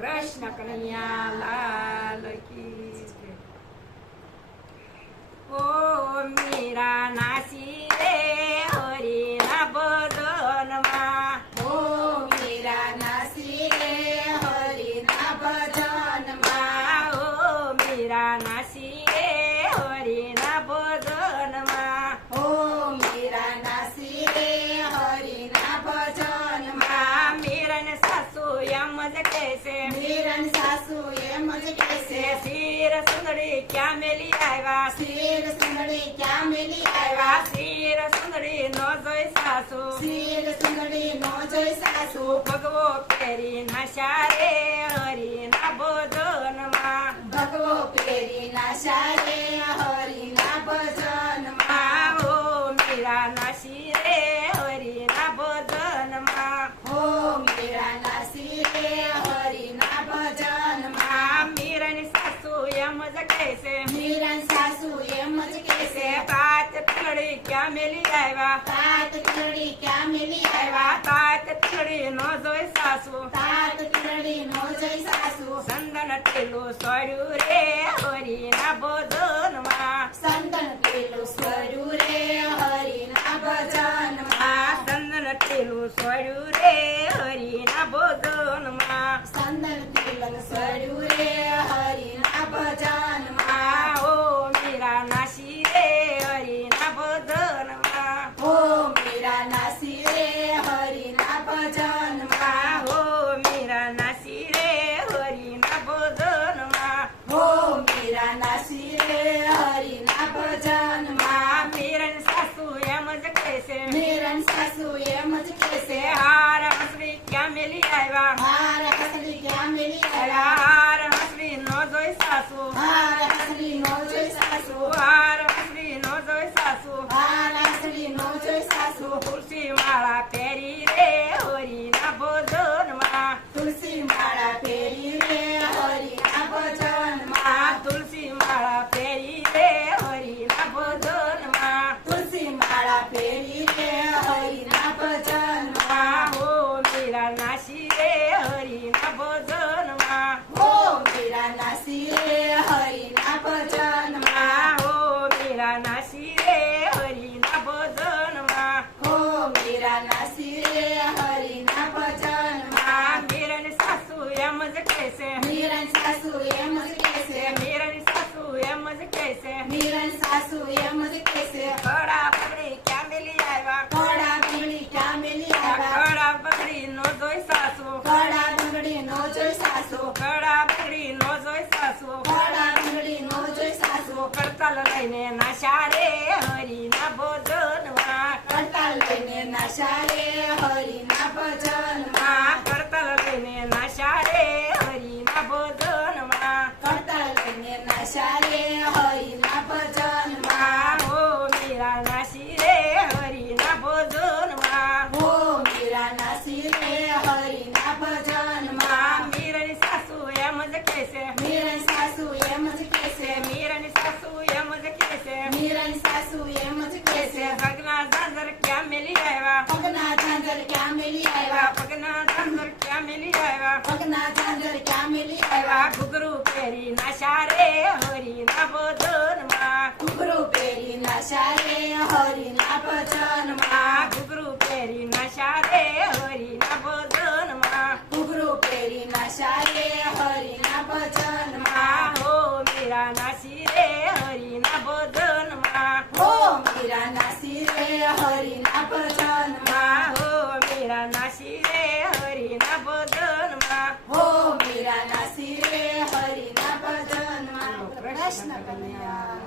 કૃષ્ણ કનૈયા લાલ કી જય। ઓ મીરા નાસી રે હરિના ભજનમાં, ઓ મીરા નાસી રે હરિના ભજનમાં, ઓ મીરા નાસી રે હરિના ભજનમાં, ઓ મીરા નાસી રે હરિના ભજનમાં। મીરાને સાસુ એમ જ કહેશે, મીરાન સાસુ એમ જ કહેશે, શીર સુંદરી ક્યાં મેલી આવ્યા, શીર સુંદરી ક્યાં મેલી આવ્યા, શીર સુંદરી નો જોઈ સાસુ, શીર સુંદરી નો જોઈ સાસુ, ભગવો પહેરી નાશા રે હરિના ભજનમાં, ભગવો પહેરી નાશા રે હરિના ભજનમાં। ઓ મીરા નાસી રે હરિના ભજનમાં, ઓ મીરા નાસી રે હરિના ભજનમાં। મીરાની સાસુ એમ જ કહેશે, મીરાન સાસુ એમ જ કહેશે, તાત પીલડી ક્યાં મેલી આવ્યા, તાત પીલડી ક્યાં મેલી આવ્યા, તાત પીલડી નો જોઈ સાસુ, તાત પીલડી નો જોઈ સાસુ, ચંદન ટેલું સોડ્યું રે હરિના ભજનમાં, સંતન પેલું સ્વરું રે હરિના ભજનમાં, ચંદન ટેલું સોડ્યું રે હરિના ભજનમાં, સંતન તિલક સ્વરું રે હરિના ભજનમાં। ઓ મીરા નાસી રે હરિના ભજનમાં, ઓ મીરા નાસી રે હરિના ભજનમાં, ઓ મીરા નાસી રે હરિના ભજનમાં, ઓ મીરા નાસી રે હરિના ભજનમાં। મીરાની સાસુ એમ જ કહેશે, મીરાન સાસુ એમ જ કહેશે, હાર હસડી ક્યાં મેલી આવ્યા, હાર હસડી ક્યાં મેલી આવ્યા, હાર હસડી નો જોઈ સાસુ, હાર હસડી નો જોઈ સાસુ, હાર હસડી નો જોઈ સાસુ, હાર હસડી નો જોઈ સાસુ, તુલસી માળા પહેરી રે હરિના ભજનમાં, તુલસી માળા પહેરી રે હરિના ભજનમાં, તુલસી માળા પહેરી રે હરિના ભજનમાં, તુલસી માળા પહેરી રે હરિના ભજનમાં। ઓ મીરા નાસી રે હરિના ભજનમાં, ઓ મીરા નાસી રે હરિના ભજનમાં, ઓ મીરા નાસી રે હરિના ભજનમાં, ઓ મીરા નાસી રે હરિના ભજનમાં। મીરાની સાસુ એમ જ કહેશે, મીરાન સાસુ એમ જ કહેશે, મીરાની સાસુ એમ જ કહેશે, મીરાન સાસુ એમ જ કહેશે, કડા પકડી ક્યાં મેલી આવ્યા, કડા બીડી ક્યાં મેલી આવ્યા, કડા પકડી નો જોઈ સાસુ, કડા બંગડી નો જોઈ સાસુ, કડા પકડી નો જોઈ સાસુ, કડા બંગડી નો જોઈ સાસુ, કડતાલ લઈને નાશા રે હરિના ભજનમાં, કડતાલ લઈને નાશા રે હરિના ભજનમાં, કડતાલ લઈને નાશા રે હરિના ભજનમાં, કડતાલ લઈને નાશા રે હરિના ભજનમાં, ઓ મીરા નાસી રે હરિના ભજનમાં, ઓ મીરા નાસી રે હરિના ભજનમાં। મીરાની સાસુ એમ જ કહેશે, મીરાન સાસુ એમ જ કહેશે, મીરાની સાસુ એમ જ કહેશે, મીરાન સાસુ એમ જ કહેશે, પગના ઝાંઝર ક્યાં મેલી આવ્યા, પગના ઝાંઝર ક્યાં મેલી આવ્યા, પગના ઝાંઝર ક્યાં મેલી આવ્યા, પગના ઝાંઝર ક્યાં મેલી આવ્યા, ઘૂઘરું પહેરી નાશા રે હરિના ભજનમાં, ઘૂઘરું પહેરી નાશા રે હરિના ભજનમાં, ઘૂઘરું પહેરી નાશા રે હરિના ભજનમાં, ઘૂઘરું પહેરી નાશા રે હરિના ભજનમાં, ઓ મીરા નાસી રે હરિના ભજનમાં, ઓ મીરા નાસી રે હરિના ભજનમાં, ઓ મીરા નાસી રે હરિના ભજનમાં, ઓ મીરા નાસી રે હરિના ભજનમાં। કૃષ્ણ કનૈયા